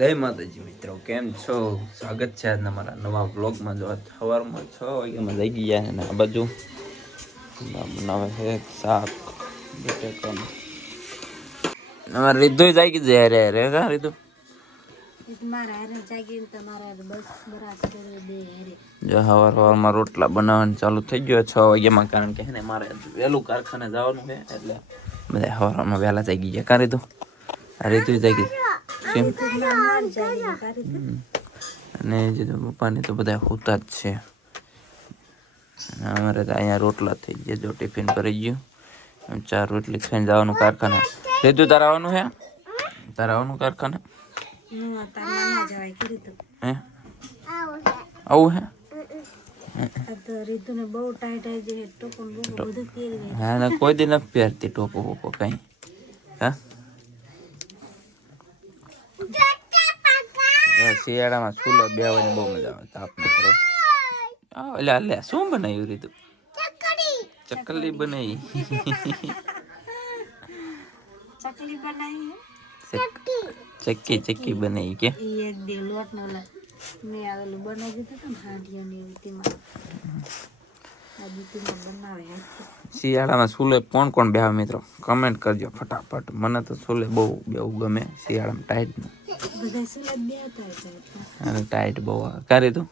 જય માતાજી મિત્રો, કેમ છો? સ્વાગત છે આજના મારા નવા વ્લોગમાં. જો સવારમાં 6 વાગ્યામાં જઈ ગયા અને આ બાજુ બનાવે છે શાક બટેકાનું. અમારે રીધુ જાગી જાય રે રે કા રીધુ જો સવારમાં રોટલા બનાવવાનું ચાલુ થઈ ગયો 6 વાગ્યામાં, કારણ કે હે મારે વહેલું કારખાને જવાનું છે એટલે બધા સવારમાં વહેલા જાગી ગયા. કા રીધુ આ રીધુ જાગી અને જે પપ્પાની તો બધા હોતા જ છે. અમારે તો અહીંયા રોટલા થઈ ગયા. જો ટિફિન ભરી ગયું, 4 રોટલી ખાઈને જવાનું કારખાને. રીધુ તારે આવવાનું હે? તારે આવવાનું કારખાને? હે આવું હે? હા ને કોઈ દી નથી પહેરતી ટોપો બોપો કઈ. હા શિયાળામાં ચૂલો બેવાની બહુ મજા આવે. તાપ ન કરો. એટલે લે શું બનાવ્યું રીતુ? ચકલી બનાવી. ચક્કી બનાવી કે શિયાળામાં સુલે કોણ કોણ બેહા મિત્રો કમેન્ટ કરજો ફટાફટ. મને તો સુલે બહુ બેવું ગમે શિયાળામાં. ટાઈટ બહુ આવે. કરી તું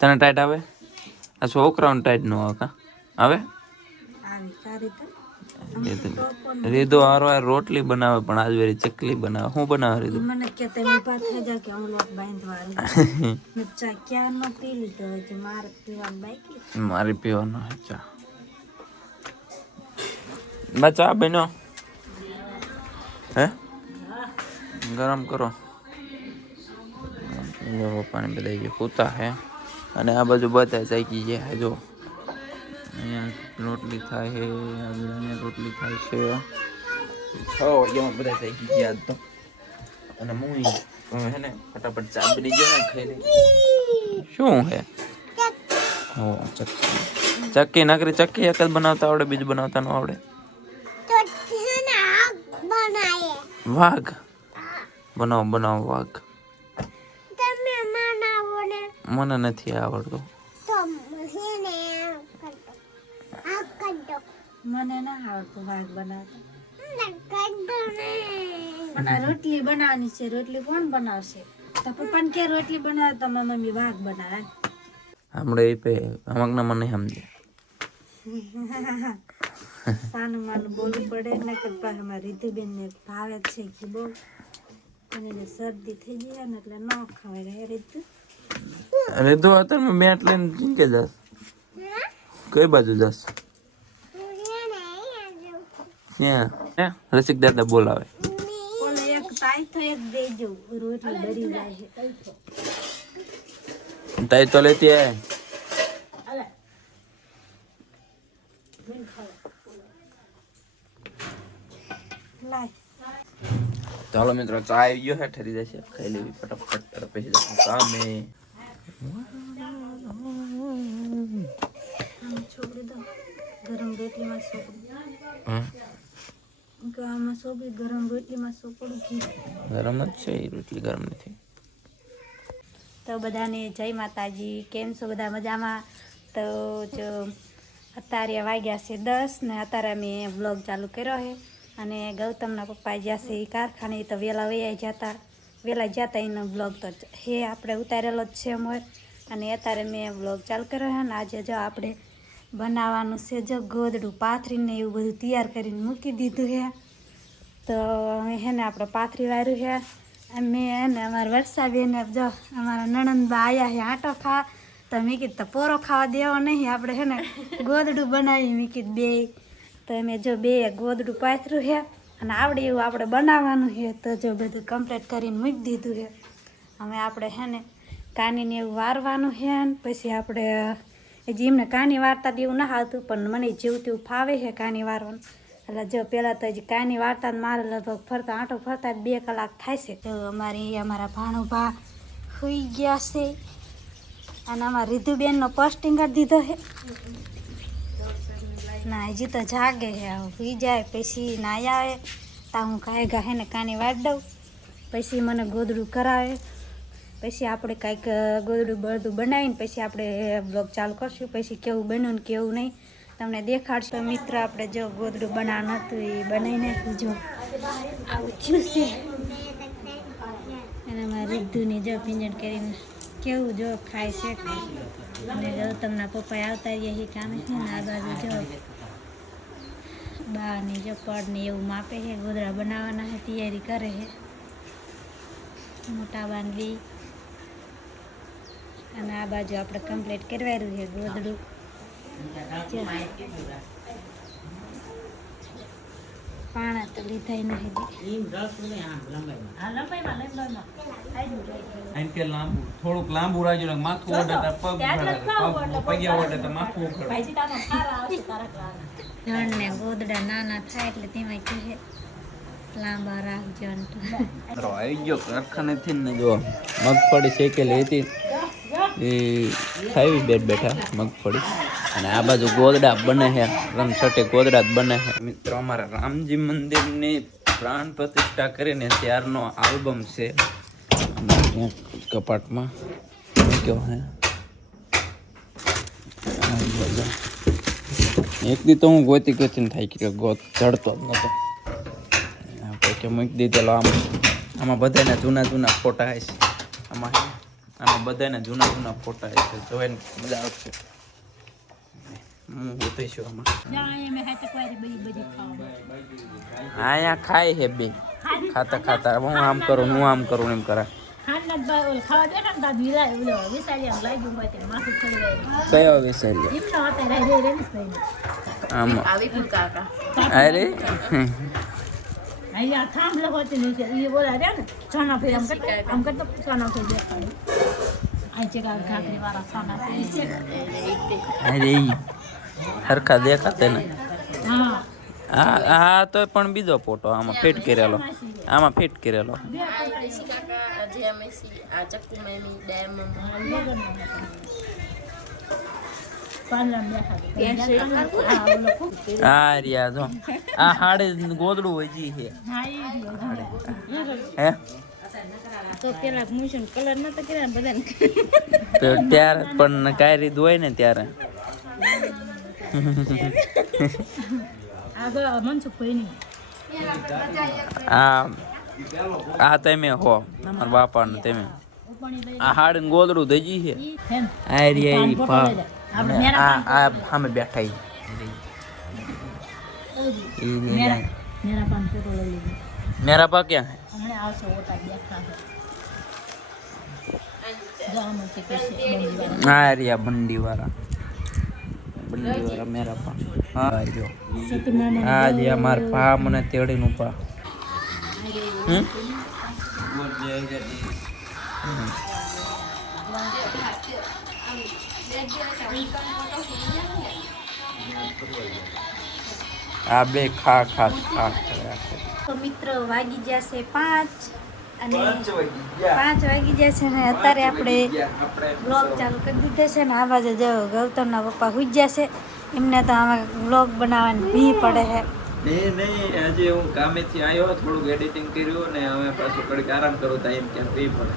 તને ટાઈટ આવે? આ છોકરાઓને ટાઈટ ન આવે? કા આવે? રીધુ હારો રોટલી બનાવે પણ આજ વેરી ચકલી બનાવે. શું બનાવે રીધુ? મારી પીવાનો ચા. ચા બનો હે? ગરમ કરો. પપ્પાને બધા જે કૂતા હે અને આ બાજુ બધા જાગી ગયા. જો અહીંયા રોટલી થાય છે, અહીંયા રોટલી થાય છે. 6 વાગ્યામાં બધા જાગી ગયા તો. અને હું હે ને ફટાફટ ચા બની ગયો ને ખાઈ લઈ. શું હે? હો ચક્કી નકરી ચક્કી એક જ બનાવતા આવડે, બીજું બનાવતા ન આવડે? વાઘ બનાવો વાઘ. મને નથી આવડતું. મને ના આવડતું વાઘ બનાવતા. રોટલી બનાવવાની છે. રોટલી કોણ બનાવશે? તો પપ્પાને કે રોટલી બનાવે તો મમ્મી વાઘ બનાવે. હમણે એ પે અમકના મને સમજે. સાનું માનું બોલવું પડે ને કે અમારી રીતુબેન ને ભાવે છે કે બહુ એને શરદી થઈ જાય ને એટલે ન ખવાય. રીધુ અત્યારે મેટ લઈને કે જાસ? કઈ બાજુ જાસ? ત્યાં રસિક દાદા બોલાવે. ઓલે એક તાઈ તો એક દેજો રોટલી ડરી જાય છે. તાઈ તો લેતી હે. ચાલો મિત્રો ચા આવી ગયો છે, ઠરી જશે. ખાઈ લેવી ફટાફટ, પછી જશું કામે. છોકરી તો ગરમ રોટલીમાં ગરમ રોટલીમાં સોપડું ગરમ જ છે એ રોટલી, ગરમ નથી. તો બધાને જય માતાજી. કેમ છો બધા? મજામાં? તો જો અત્યારે વાગ્યા છે 10 ને અત્યારે અમે વ્લોગ ચાલુ કર્યો છે. અને ગૌતમના પપ્પા જ્યાં છે એ કારખાને તો વહેલા જતા એનો વ્લોગ તો હે આપણે ઉતારેલો જ છે મોર. અને અત્યારે મેં વ્લોગ ચાલુ કર્યો છે. ને આજે જો આપણે બનાવવાનું છે જો ગોદડું પાથરીને એવું બધું તૈયાર કરીને મૂકી દીધું છે. તો હવે હે ને આપણે પાથરી વાર્યું છે. અમે ને અમારા વર્ષાબેને જો અમારા નણંદબા આવ્યા છે આટો ખાવા. તો મેં કીધું તો પોરો ખાવા દેવો નહીં, આપણે હે ને ગોદડું બનાવી. મેં કીધું બે તો અમે જો બે ગોદડું પાથર્યું છે અને આવડે એવું આપણે બનાવવાનું છે. તો જો બધું કમ્પ્લીટ કરીને મૂકી દીધું છે. હવે આપણે હે ને કાનીને એવું વારવાનું છે. પછી આપણે હજી એમને કાની વાર્તા દેવું ના આવતું, પણ મને જેવું તેવું ફાવે છે કાની વારવાનું. એટલે જો પહેલાં તો હજી કાની વાર્તા મારે લગભગ ફરતા આંટો ફરતા 2 કલાક થાય છે. તો અમારા ભાણુભા સુઈ ગયા છે. અને અમારા રીધુબેનનો પોસ્ટિંગ કરી દીધો છે. ના હજી તો જાગે છે. સુઈ જાય પછી ના આવે તા હું કાંઈ ગાહે ને કાની વાટ દઉં પછી મને ગોદડું કરાવે, પછી આપણે કાંઈક ગોદડું બળદું બનાવીને પછી આપણે બ્લોગ ચાલુ કરશું. પછી કેવું બન્યું ને કેવું નહીં તમને દેખાડશો. મિત્ર આપણે જો ગોદડું બનાવવાનું હતું એ બનાવી નાખ્યું. જો આવું થયું છે. અને મારા રીધુની જો પીંજણ કરીને કેવું જો ખાય છે. અને ગૌતમના પપ્પા આવતા રહીએ એ કામે છે ને આ બાજુ જો બાની જો પડને એવું માપે છે. ગોદડા બનાવવાના છે, તૈયારી કરે છે મોટા બાંધવી. અને આ બાજુ આપણે કમ્પ્લીટ કરવાયું છે ગોદડું. પાણા તો લીધા નથી. થોડુંક લાંબુ રાજ્ય માથું ઓઢે પગ પગ્યા ઓઢે તો માથું જણ ને ગોદડા નાના થાય એટલે તેમાં કહે લાંબા રાખજો. આવી ગયો કારખાનેથી ને જો મગફળી શેકેલી હતી એ ખાવી બેઠા મગફળી. અને આ બાજુ ગોદડા બને છે, રમછટે ગોદડા જ બને છે. મિત્રો અમારા રામજી મંદિરની પ્રાણ પ્રતિષ્ઠા કરીને ત્યારનો આલ્બમ છે કપાટમાં મૂક્યો હે. એક દી તો હું ગોતી ગોતીને થાય કે ગોત ચડતો જ નતો કે મૂકી દીધેલો. આમાં બધાના જૂના ફોટા હશે. આમાં બધાના જૂના ફોટા હશે, જોઈને મજા આવશે. હું ગોતીશું આમાં. અહીંયા ખાય છે બે ખાતા હું આમ કરું એમ કરા. કયો વિસર્યા અરે અહીંયા થાંભલા હોતી નહીં છે એ બોલા રહ્યા ને સોના ફેર આમ કરતો સોના ફેર દેખાડે. આ છે ઘાઘરી વાળા સોના ફેર અરે હરખા દેખાતે ને. હા હા તો પણ બીજો ફોટો આમાં ફિટ કરેલો. હા રિયા જો આ હાડે ગોદડું હોય જી છે. હે તો પેલા મુશન કલર નતો કર્યા બધાને તો ત્યારે પણ કાંઈ રીત હોય ને ત્યારે. આ તમે હો તમારા બાપા ને તમે આ હાડ ને ગોદડું દજી છે. આ રિયા ઈ ભા આ સામે બેઠા ઈ મેરા પા ક્યાં હા રિયા બંડી વાળા મેરા પા. હા જો આ જે અમાર પા મને તેડી નું પા. આ બે ખા તો મિત્રો વાગી જશે 5 અને 5 વાગી જશે ને અત્યારે આપણે બ્લોગ ચાલુ કરી દીધો છે ને. આ બાજુ જો ગૌતમના પપ્પા હુઈ જશે. એમને તો આમાં બ્લોગ બનાવવાની ભી પડે છે. નહીં આજે હું કામેથી આવ્યો થોડુંક એડિટિંગ કર્યું ને હવે પાછું ઘડીક આરામ કરું તો એમ ક્યાં ભી પડે.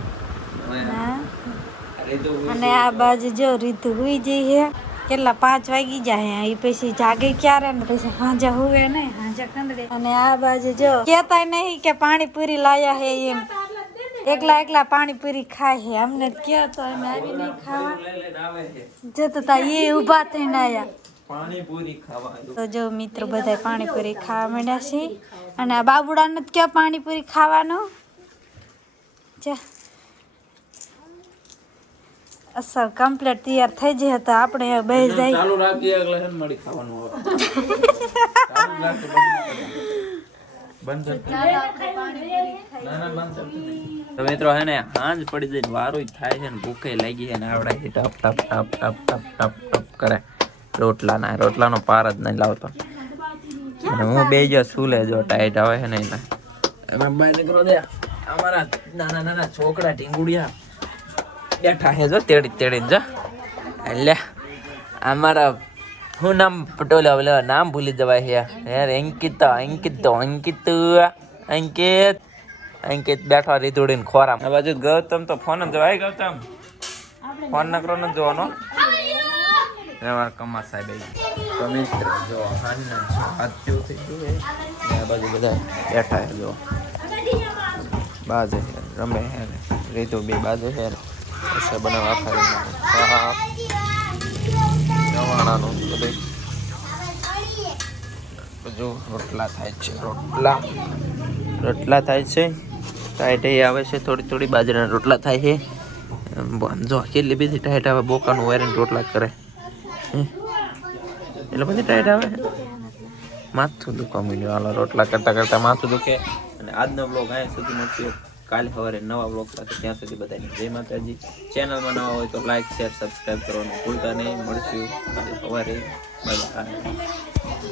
અને આ બાજુ જો રીતુ હુઈ જઈ છે. કેટલા 5 વાગી જાય એ પછી જાગે ક્યારે ને પછી હાંજા હુવે ને હાંજા કંદડે. અને આ બાજુ જો કેતા નહીં કે પાણીપુરી લાયા હે એમ એકલા પાણીપુરી ખાય છે. અમને કયો તો અમે આવી નહીં ખાવા જતો તા એ ઊભા થઈને આયા પાણીપુરી ખાવા. તો જો મિત્રો બધા પાણીપુરી ખાવા માંડ્યા છે. અને આ બાબુડાને કયો પાણીપુરી ખાવાનું છે. અસર કમ્પ્લીટ તૈયાર થઈ જાય તો આપણે બેસી જાય. ચાલુ રાખીએ એટલે હન મળી ખાવાનું આવે. ચાલુ રાખી બંધ તો મિત્રો હે ને હાંજ પડી જાય વારું થાય છે ને ભૂખે લાગી છે ને આવડા ટપ ટપ કરે રોટલાનો પાર જ નહીં લાવતો. અને હું બે જો સુલે જો ટાઈટ આવે છે ને એમાં બાય નીકળો દે. અમારા નાના છોકરા ઢીંગુડિયા બેઠા હે જો તેડી જો. એટલે અમારા હું નામ પટોલે નામ ભૂલી જવાય છે યાર. અંકિત અંકિત બેઠા રીધોડીને ખોરામ આ બાજુ ગૌતમ તો ફોન જ જોવાય ગૌતમ ફોન નકરો ન જોવાનો એવા કમા સાહેબ તો મિત્ર જો હાથ જેવું થઈ ગયું છે ને આ બાજુ બધા બેઠા છે જો બાજે રમે હે રીધો બે બાજુ છે રસોઈ બનાવવા આખા જવાણાનું બધું બધું રોટલા થાય છે રોટલા થાય છે ટાઈટ આવે છે થોડી બાજરાના રોટલા થાય છે જો કેટલી બધી ટાઈટ આવે બોકાનું વાયરન રોટલા કરે એટલે બધી ટાઈટ આવે માથું દુખવા મળ્યું હાલો રોટલા કરતા માથું દુખે અને આજનો બ્લોગ અહીંયા સુધી મળશે કાલે સવારે નવા બ્લોગ સાથે ત્યાં સુધી બધાને જય માતાજી ચેનલમાં નવા હોય તો લાઈક શેર સબસ્ક્રાઈબ કરવાનું ભૂલતા નહીં મળશું કાલે સવારે બાય.